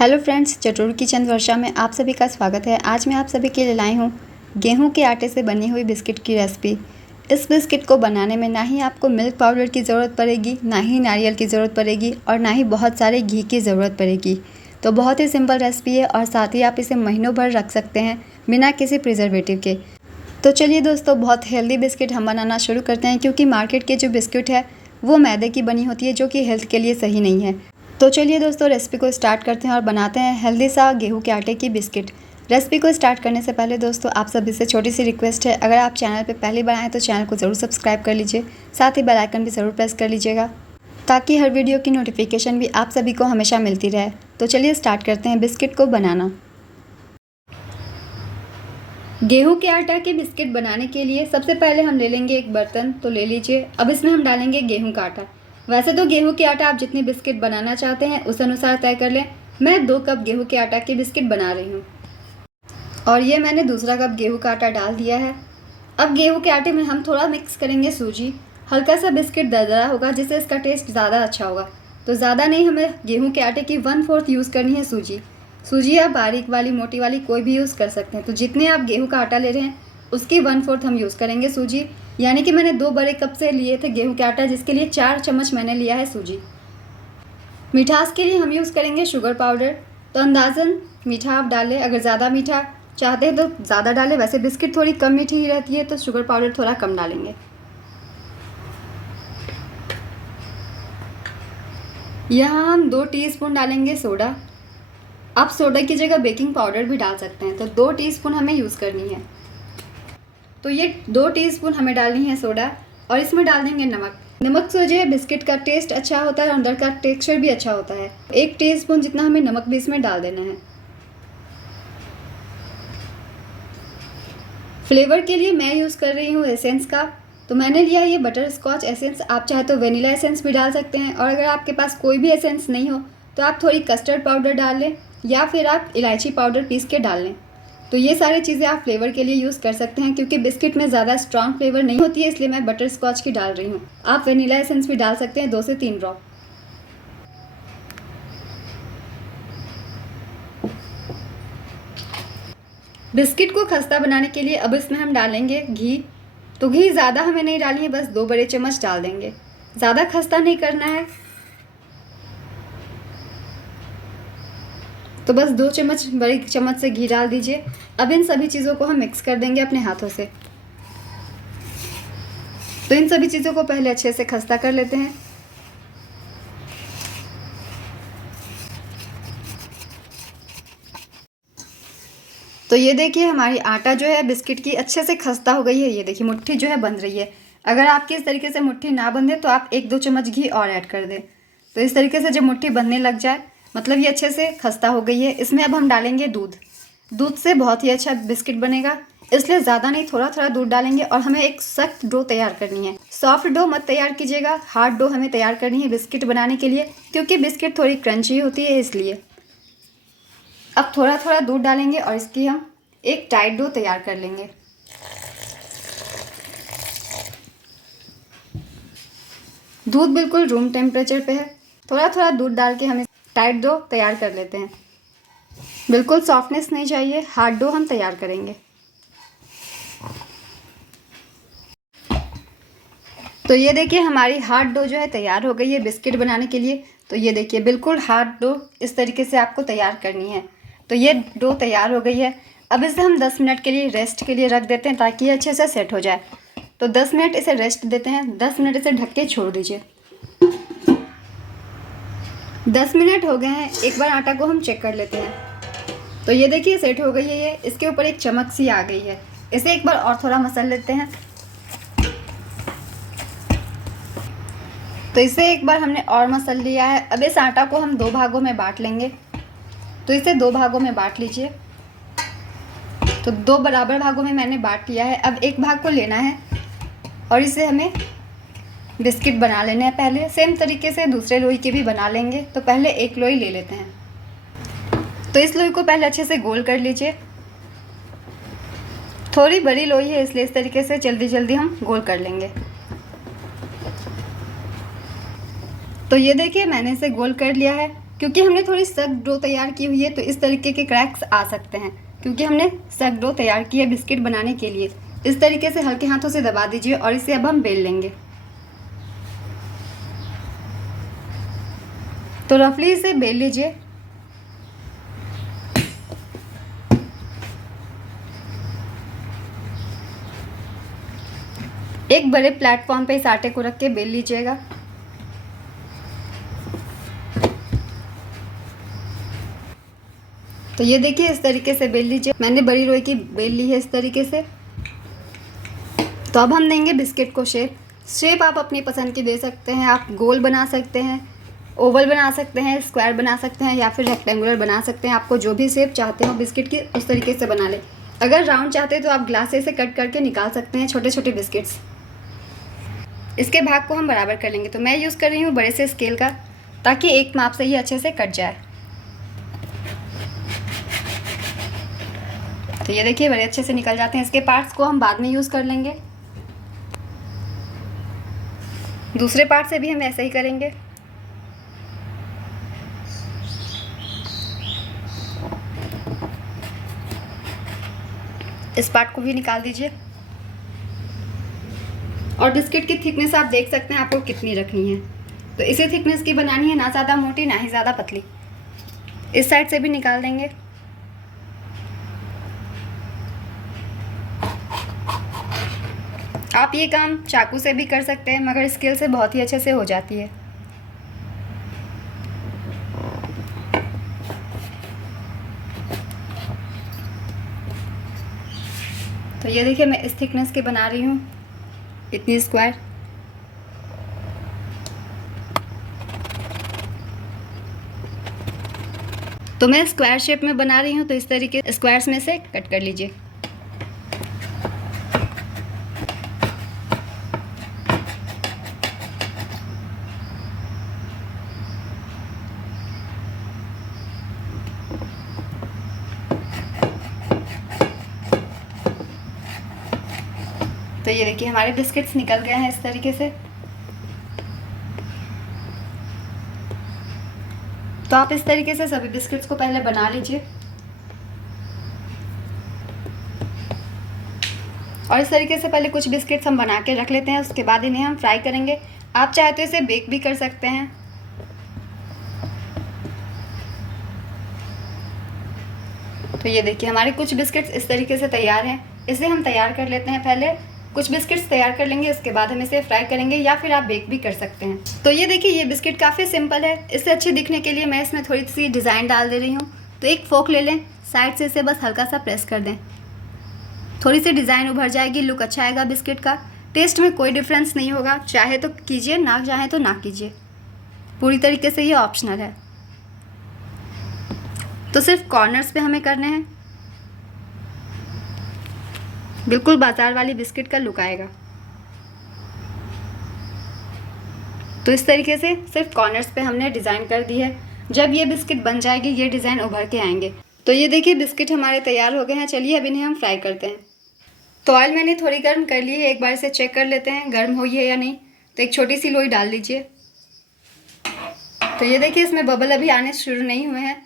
Hello friends, चटोर kitchen वर्षा में आप सभी का स्वागत है। आज मैं आप सभी के लिए लाई हूँ गेहूं के आटे से बनी हुई बिस्किट की रेसिपी। इस बिस्किट को बनाने में ना ही आपको मिल्क पाउडर की ज़रूरत पड़ेगी, ना ही नारियल की ज़रूरत पड़ेगी और ना ही बहुत सारे घी की ज़रूरत पड़ेगी। तो बहुत ही सिंपल रेसिपी है और साथ ही आप इसे महीनों भर रख सकते हैं बिना किसी प्रिजर्वेटिव के। तो चलिए दोस्तों, बहुत हेल्दी बिस्किट हम बनाना शुरू करते हैं, क्योंकि मार्केट के जो बिस्किट है वो मैदे की बनी होती है, जो कि हेल्थ के लिए सही नहीं है। तो चलिए दोस्तों, रेसिपी को स्टार्ट करते हैं और बनाते हैं हेल्दी सा गेहूं के आटे की बिस्किट। रेसिपी को स्टार्ट करने से पहले दोस्तों, आप सभी से छोटी सी रिक्वेस्ट है, अगर आप चैनल पर पहली बार आएँ तो चैनल को ज़रूर सब्सक्राइब कर लीजिए, साथ ही बेल आइकन भी ज़रूर प्रेस कर लीजिएगा, ताकि हर वीडियो की नोटिफिकेशन भी आप सभी को हमेशा मिलती रहे। तो चलिए स्टार्ट करते हैं बिस्किट को बनाना। गेहूं के आटा के बिस्किट बनाने के लिए सबसे पहले हम ले लेंगे एक बर्तन। तो ले लीजिए। अब इसमें हम डालेंगे गेहूं का आटा। वैसे तो गेहूं के आटा आप जितनी बिस्किट बनाना चाहते हैं उस अनुसार तय कर लें। मैं 2 कप गेहूं के आटा की बिस्किट बना रही हूं और ये मैंने दूसरा कप गेहूं का आटा डाल दिया है। अब गेहूं के आटे में हम थोड़ा मिक्स करेंगे सूजी। हल्का सा बिस्किट दरदरा होगा, जिससे इसका टेस्ट ज़्यादा अच्छा होगा। तो ज़्यादा नहीं, हमें गेहूँ के आटे की 1/4 यूज़ करनी है सूजी आप बारीक वाली, मोटी वाली कोई भी यूज़ कर सकते हैं। तो जितने आप गेहूं का आटा ले रहे हैं उसकी 1/4 हम यूज़ करेंगे सूजी। यानी कि मैंने 2 बड़े कप से लिए थे गेहूं के आटा, जिसके लिए 4 चम्मच मैंने लिया है सूजी। मिठास के लिए हम यूज़ करेंगे शुगर पाउडर। तो अंदाज़न मीठा आप डालें, अगर ज़्यादा मीठा चाहते हैं तो ज़्यादा डालें। वैसे बिस्किट थोड़ी कम मीठी ही रहती है, तो शुगर पाउडर थोड़ा कम डालेंगे। यहाँ हम 2 टीस्पून डालेंगे सोडा। आप सोडा की जगह बेकिंग पाउडर भी डाल सकते हैं। तो 2 टीस्पून हमें यूज़ करनी है। तो ये 2 टीस्पून हमें डालनी है सोडा, और इसमें डाल देंगे नमक से जो है बिस्किट का टेस्ट अच्छा होता है और अंदर का टेक्सचर भी अच्छा होता है। 1 टीस्पून जितना हमें नमक भी इसमें डाल देना है। फ्लेवर के लिए मैं यूज़ कर रही हूँ एसेंस का। तो मैंने लिया ये बटर स्कॉच एसेंस। आप चाहे तो वेनिला एसेंस भी डाल सकते हैं, और अगर आपके पास कोई भी एसेंस नहीं हो तो आप थोड़ी कस्टर्ड पाउडर डाल लें, या फिर आप इलायची पाउडर पीस के डाल लें। तो ये सारी चीज़ें आप फ्लेवर के लिए यूज़ कर सकते हैं, क्योंकि बिस्किट में ज़्यादा स्ट्रॉन्ग फ्लेवर नहीं होती है, इसलिए मैं बटर स्कॉच की डाल रही हूँ। आप वेनिला एसेंस भी डाल सकते हैं 2 से 3 ड्रॉप। बिस्किट को खस्ता बनाने के लिए अब इसमें हम डालेंगे घी। तो घी ज़्यादा हमें नहीं डालनी है, बस 2 बड़े चम्मच डाल देंगे। ज़्यादा खस्ता नहीं करना है, तो बस 2 चम्मच बड़े चम्मच से घी डाल दीजिए। अब इन सभी चीज़ों को हम मिक्स कर देंगे अपने हाथों से। तो इन सभी चीज़ों को पहले अच्छे से खस्ता कर लेते हैं। तो ये देखिए, हमारी आटा जो है बिस्किट की अच्छे से खस्ता हो गई है। ये देखिए मुट्ठी जो है बंध रही है। अगर आपकी इस तरीके से मुट्ठी ना बंधे तो आप 1-2 चम्मच घी और ऐड कर दें। तो इस तरीके से जब मुट्ठी बंधने लग जाए, मतलब ये अच्छे से खस्ता हो गई है। इसमें अब हम डालेंगे दूध से बहुत ही अच्छा बिस्किट बनेगा, इसलिए ज़्यादा नहीं, थोड़ा थोड़ा दूध डालेंगे। और हमें एक सख्त डो तैयार करनी है। सॉफ्ट डो मत तैयार कीजिएगा, हार्ड डो हमें तैयार करनी है बिस्किट बनाने के लिए, क्योंकि बिस्किट थोड़ी क्रंची होती है इसलिए। अब थोड़ा थोड़ा दूध डालेंगे और इसकी हम एक टाइट डो तैयार कर लेंगे। दूध बिल्कुल रूम टेम्परेचर पे है। थोड़ा थोड़ा दूध डाल के हम टाइट डो तैयार कर लेते हैं। बिल्कुल सॉफ्टनेस नहीं चाहिए, हार्ड डो हम तैयार करेंगे। तो ये देखिए, हमारी हार्ड डो जो है तैयार हो गई है बिस्किट बनाने के लिए। तो ये देखिए, बिल्कुल हार्ड डो इस तरीके से आपको तैयार करनी है। तो ये डो तैयार हो गई है। अब इसे हम 10 मिनट के लिए रेस्ट के लिए रख देते हैं, ताकि ये अच्छे से सेट हो जाए। तो 10 मिनट इसे रेस्ट देते हैं। 10 मिनट इसे ढक के छोड़ दीजिए। 10 मिनट हो गए हैं। एक बार आटा को हम चेक कर लेते हैं। तो ये देखिए, सेट हो गई है ये। इसके ऊपर एक चमक सी आ गई है। इसे एक बार और थोड़ा मसल लेते हैं। तो इसे एक बार हमने और मसल लिया है। अब इस आटा को हम 2 भागों में बांट लेंगे। तो इसे 2 भागों में बांट लीजिए। तो 2 बराबर भागों में मैंने बांट लिया है। अब एक भाग को लेना है और इसे हमें बिस्किट बना लेने हैं। पहले सेम तरीके से दूसरे लोई के भी बना लेंगे। तो पहले एक लोई ले लेते हैं। तो इस लोई को पहले अच्छे से गोल कर लीजिए। थोड़ी बड़ी लोई है, इसलिए इस तरीके से जल्दी जल्दी हम गोल कर लेंगे। तो ये देखिए, मैंने इसे गोल कर लिया है। क्योंकि हमने थोड़ी सख्त डो तैयार की हुई है तो इस तरीके के क्रैक्स आ सकते हैं, क्योंकि हमने सख्त डो तैयार की है बिस्किट बनाने के लिए। इस तरीके से हल्के हाथों से दबा दीजिए और इसे अब हम बेल लेंगे। तो रफली इसे बेल लीजिए। एक बड़े प्लेटफॉर्म पे इस आटे को रख के बेल लीजिएगा। तो ये देखिए इस तरीके से बेल लीजिए। मैंने बड़ी लोई की बेल ली है इस तरीके से। तो अब हम देंगे बिस्किट को शेप आप अपनी पसंद की दे सकते हैं। आप गोल बना सकते हैं, ओवल बना सकते हैं, स्क्वायर बना सकते हैं या फिर रेक्टेंगुलर बना सकते हैं। आपको जो भी शेप चाहते हो बिस्किट की उस तरीके से बना लें। अगर राउंड चाहते हैं तो आप ग्लास से कट करके निकाल सकते हैं छोटे छोटे बिस्किट्स। इसके भाग को हम बराबर कर लेंगे। तो मैं यूज़ कर रही हूँ बड़े से स्केल का, ताकि एक माप से ही अच्छे से कट जाए। तो ये देखिए बड़े अच्छे से निकल जाते हैं। इसके पार्ट्स को हम बाद में यूज़ कर लेंगे। दूसरे पार्ट से भी हम ऐसा ही करेंगे। इस पार्ट को भी निकाल दीजिए। और बिस्किट की थिकनेस आप देख सकते हैं आपको कितनी रखनी है। तो इसी थिकनेस की बनानी है, ना ज़्यादा मोटी ना ही ज़्यादा पतली। इस साइड से भी निकाल देंगे। आप ये काम चाकू से भी कर सकते हैं, मगर स्केल से बहुत ही अच्छे से हो जाती है। तो ये देखिए मैं इस थिकनेस के बना रही हूँ, इतनी स्क्वायर। तो मैं स्क्वायर शेप में बना रही हूँ, तो इस तरीके स्क्वायर्स में से कट कर लीजिए। तो ये देखिए हमारे बिस्किट्स निकल गए हैं इस तरीके से। तो आप इस तरीके से सभी बिस्किट्स को पहले बना लीजिए और इस तरीके से पहले कुछ बिस्किट्स हम बना के रख लेते हैं, उसके बाद इन्हें हम फ्राई करेंगे। आप चाहे तो इसे बेक भी कर सकते हैं। तो ये देखिए हमारे कुछ बिस्किट्स इस तरीके से तैयार हैं। इसे हम तैयार कर लेते हैं। पहले कुछ बिस्किट्स तैयार कर लेंगे, उसके बाद हम इसे फ्राई करेंगे या फिर आप बेक भी कर सकते हैं। तो ये देखिए ये बिस्किट काफ़ी सिंपल है। इससे अच्छे दिखने के लिए मैं इसमें थोड़ी सी डिज़ाइन डाल दे रही हूँ। तो एक फोक ले लें, साइड से इसे बस हल्का सा प्रेस कर दें, थोड़ी सी डिज़ाइन उभर जाएगी, लुक अच्छा आएगा बिस्किट का। टेस्ट में कोई डिफरेंस नहीं होगा, चाहे तो कीजिए, ना चाहे तो ना कीजिए। पूरी तरीके से ये ऑप्शनल है। तो सिर्फ कॉर्नर्स पे हमें करने हैं। बिल्कुल बाजार वाली बिस्किट का लुक आएगा। तो इस तरीके से सिर्फ कॉर्नर्स पे हमने डिज़ाइन कर दी है। जब ये बिस्किट बन जाएगी ये डिज़ाइन उभर के आएंगे। तो ये देखिए बिस्किट हमारे तैयार हो गए हैं। चलिए अब इन्हें हम फ्राई करते हैं। तो ऑयल मैंने थोड़ी गर्म कर ली है, एक बार इसे चेक कर लेते हैं गर्म हुई है या नहीं। तो एक छोटी सी लोई डाल लीजिए। तो ये देखिए इसमें बबल अभी आने शुरू नहीं हुए हैं।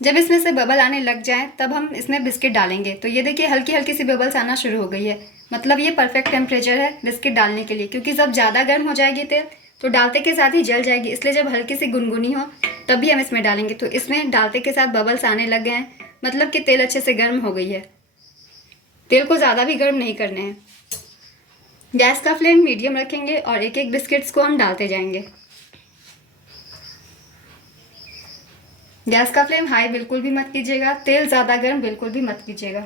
जब इसमें से बबल आने लग जाएं तब हम इसमें बिस्किट डालेंगे। तो ये देखिए हल्की हल्की सी बबल्स आना शुरू हो गई है, मतलब ये परफेक्ट टेम्परेचर है बिस्किट डालने के लिए। क्योंकि जब ज़्यादा गर्म हो जाएगी तेल तो डालते के साथ ही जल जाएगी, इसलिए जब हल्की सी गुनगुनी हो तभी हम इसमें डालेंगे। तो इसमें डालते के साथ बबल्स आने लग गए हैं, मतलब कि तेल अच्छे से गर्म हो गई है। तेल को ज़्यादा भी गर्म नहीं करने हैं। गैस का फ्लेम मीडियम रखेंगे और एक एक बिस्किट्स को हम डालते जाएंगे। गैस का फ्लेम हाई बिल्कुल भी मत कीजिएगा, तेल ज़्यादा गर्म बिल्कुल भी मत कीजिएगा।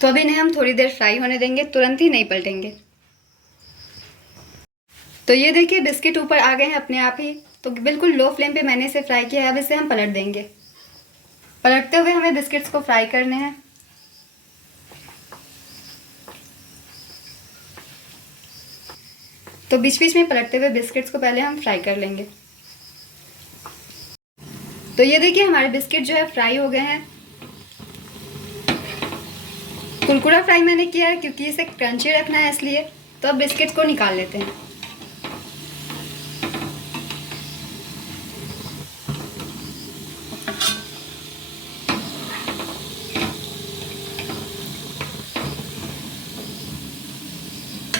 तो अभी इन्हें हम थोड़ी देर फ्राई होने देंगे, तुरंत ही नहीं पलटेंगे। तो ये देखिए बिस्किट ऊपर आ गए हैं अपने आप ही। तो बिल्कुल लो फ्लेम पे मैंने इसे फ्राई किया है। अब इसे हम पलट देंगे। पलटते हुए हमें बिस्किट्स को फ्राई करने हैं। तो बीच बीच में पलटते हुए बिस्किट्स को पहले हम फ्राई कर लेंगे। तो ये देखिए हमारे बिस्किट जो है फ्राई हो गए हैं। कुरकुरा फ्राई मैंने किया है क्योंकि इसे क्रंची रखना है इसलिए। तो अब बिस्किट को निकाल लेते हैं।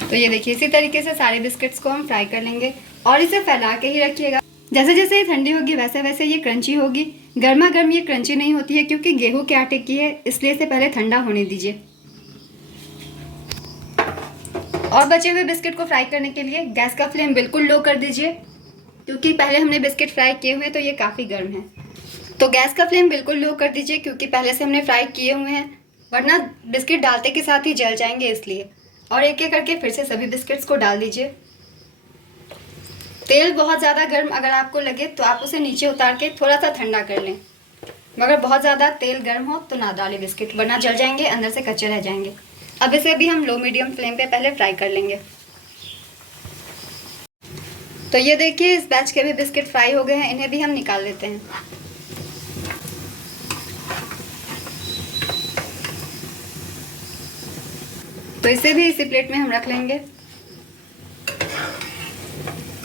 तो ये देखिए, इसी तरीके से सारे बिस्किट्स को हम फ्राई कर लेंगे और इसे फैला के ही रखिएगा। जैसे जैसे ये ठंडी होगी वैसे वैसे ये क्रंची होगी। गर्मा गर्म ये क्रंची नहीं होती है क्योंकि गेहूं के आटे की है, इसलिए इसे पहले ठंडा होने दीजिए। और बचे हुए बिस्किट को फ्राई करने के लिए गैस का फ्लेम बिल्कुल लो कर दीजिए, क्योंकि पहले हमने बिस्किट फ्राई किए हुए तो ये काफ़ी गर्म है। तो गैस का फ्लेम बिल्कुल लो कर दीजिए क्योंकि पहले से हमने फ्राई किए हुए हैं, वरना बिस्किट डालते के साथ ही जल जाएंगे इसलिए। और एक एक करके फिर से सभी बिस्किट्स को डाल दीजिए। तेल बहुत ज़्यादा गर्म अगर आपको लगे तो आप उसे नीचे उतार के थोड़ा सा ठंडा कर लें, मगर बहुत ज़्यादा तेल गर्म हो तो ना डालें बिस्किट, वरना जल जाएंगे, अंदर से कच्चे रह जाएंगे। अब इसे भी हम लो मीडियम फ्लेम पे पहले फ्राई कर लेंगे। तो ये देखिए, इस बैच के भी बिस्किट फ्राई हो गए हैं, इन्हें भी हम निकाल लेते हैं। तो इसे भी इसी प्लेट में हम रख लेंगे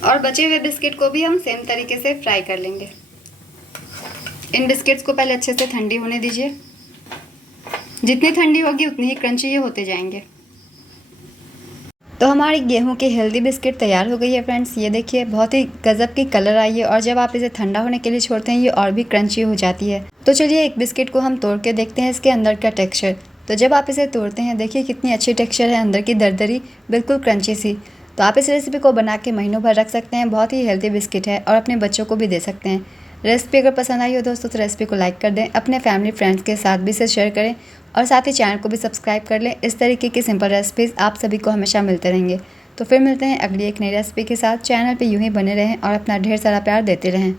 और बचे हुए बिस्किट को भी हम सेम तरीके से फ्राई कर लेंगे। इन बिस्किट्स को पहले अच्छे से ठंडी होने दीजिए। जितनी ठंडी होगी उतनी ही क्रंची ये होते जाएंगे। तो हमारी गेहूं की हेल्दी बिस्किट तैयार हो गई है फ्रेंड्स। ये देखिए, बहुत ही गजब की कलर आई है और जब आप इसे ठंडा होने के लिए छोड़ते हैं ये और भी क्रंची हो जाती है। तो चलिए एक बिस्किट को हम तोड़ के देखते हैं इसके अंदर का टेक्सचर। तो जब आप इसे तोड़ते हैं देखिए कितनी अच्छी टेक्सचर है, अंदर की दरदरी बिल्कुल क्रंची सी। तो आप इस रेसिपी को बना के महीनों भर रख सकते हैं। बहुत ही हेल्दी बिस्किट है और अपने बच्चों को भी दे सकते हैं। रेसिपी अगर पसंद आई हो दोस्तों तो रेसिपी को लाइक कर दें, अपने फैमिली फ्रेंड्स के साथ भी इसे शेयर करें और साथ ही चैनल को भी सब्सक्राइब कर लें। इस तरीके की सिंपल रेसिपीज़ आप सभी को हमेशा मिलते रहेंगे। तो फिर मिलते हैं अगली एक नई रेसिपी के साथ। चैनल पे यूं ही बने रहें और अपना ढेर सारा प्यार देते रहें।